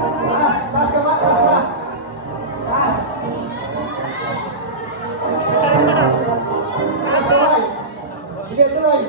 Taas. Taas ka ba? Taas ka. Taas. Taas ka ba? Sige, tuloy.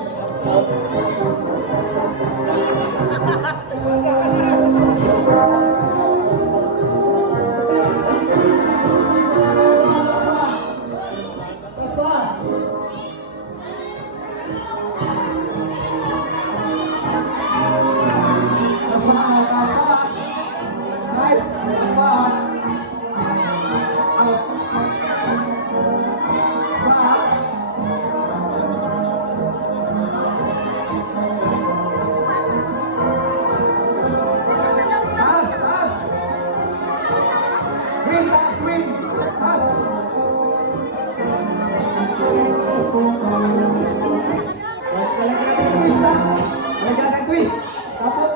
Twist. Tapos,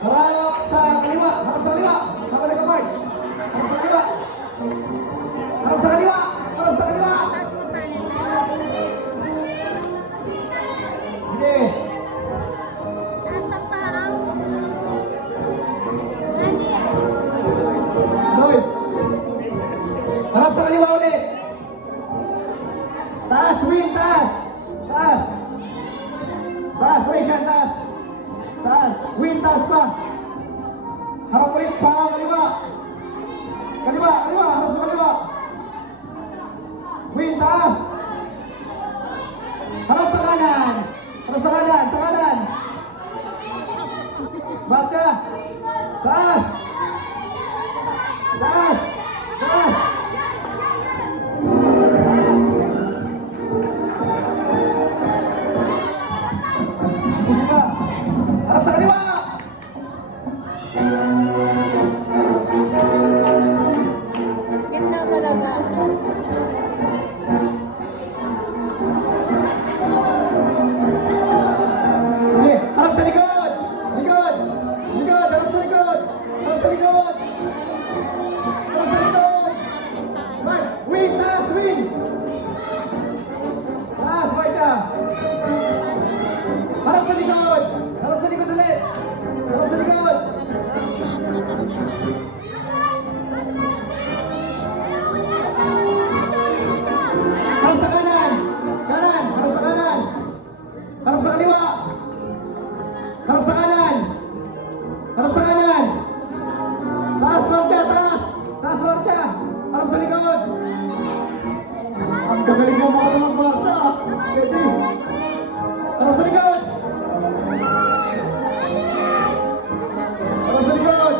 harap sa kaliwa. Harap sa kaliwa. Sama na ka-Mars. Harap sa kaliwa. Harap sa kaliwa. Harap sa kaliwa. Sige. Lloyd. Harap sa kaliwa ulit. Taas, win, taas. Taas. Taas, win siya, taas. Taas, win, taas pa. Harap ulit sa kaliwa. Kaliwa, kaliwa, harap sa kaliwa. Win, taas. Harap sa kanan. Harap sa kanan, sa kanan. Marcha. Taas. Taas. Taas. Taas. Sige pa. Harap sa kaliwa! Ganda talaga. Sige, harap sa likod! Likod! Likod! Harap sa likod! Harap sa likod! Harap sa likod! March! Win! Taas! Win! Taas! Marcha! Harap sa likod! Harap sa likod ulit! Harap sa likod! Harap sa kanan! Kanan! Harap sa kanan! Harap sa kaliwa! Harap sa kanan! Harap sa kanan! Taas marcha! Taas! Taas marcha! Harap sa likod! Ang gagaling mo mga mag-marcha! Steady! Harap sa likod! Harap sa likod!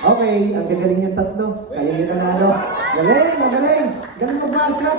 Okay, ang gagaling yung tatlo. Kayo yung nanalo. Galing, magaling. Galing mag-marcha.